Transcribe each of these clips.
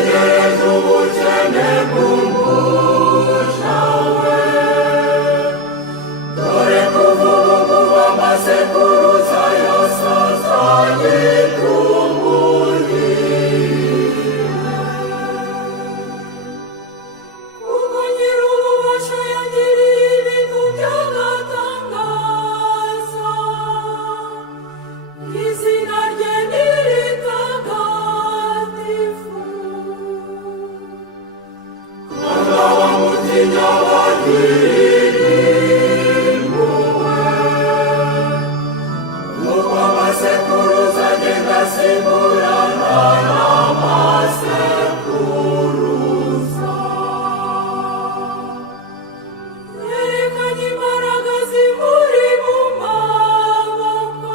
twegereze ubukene bw'umurushawe, dore kuva ubu amasekuruza yose azayitungurire. Kuko nyir'ububasha yagiriye ibintu by'agatangaza, izina rye ni ritagatifu. Kandi abamutinya bagirira impuhwe, nuko amasekuruza agenda asimburana n'amasekuruza. Yerekanye imbaraga zimuri mu maboko,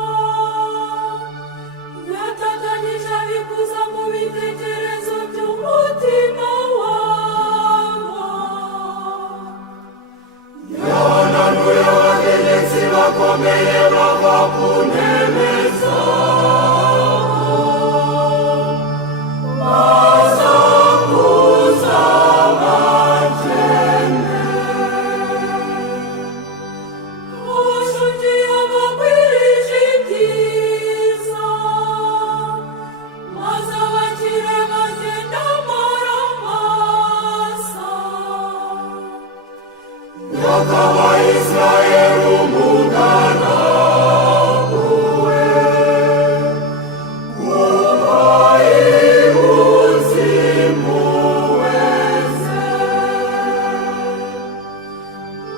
yatatanyije abikuza mu bitekerezo by'umutima wabo. Yabananuye abategetsi bakomeye bava ku ntebe zabo, bazakuza abakene. Abashukiye abagwirije ibyiza, maze abakire bagenda amaramasa. Yakaba Israeli umugaragu we, kuko yibuze impuhwe ze.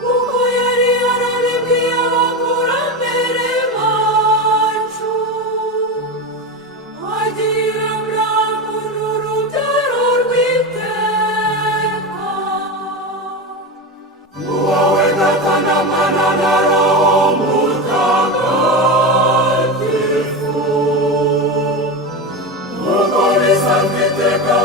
Kuko yari yarabibwiye abakurambere bacu, agirira Aburahamu n'urubyaro rw'iteka. Wowe Data na Mwana na Roho Mutagatifu, nk'uko bisanzwe iteka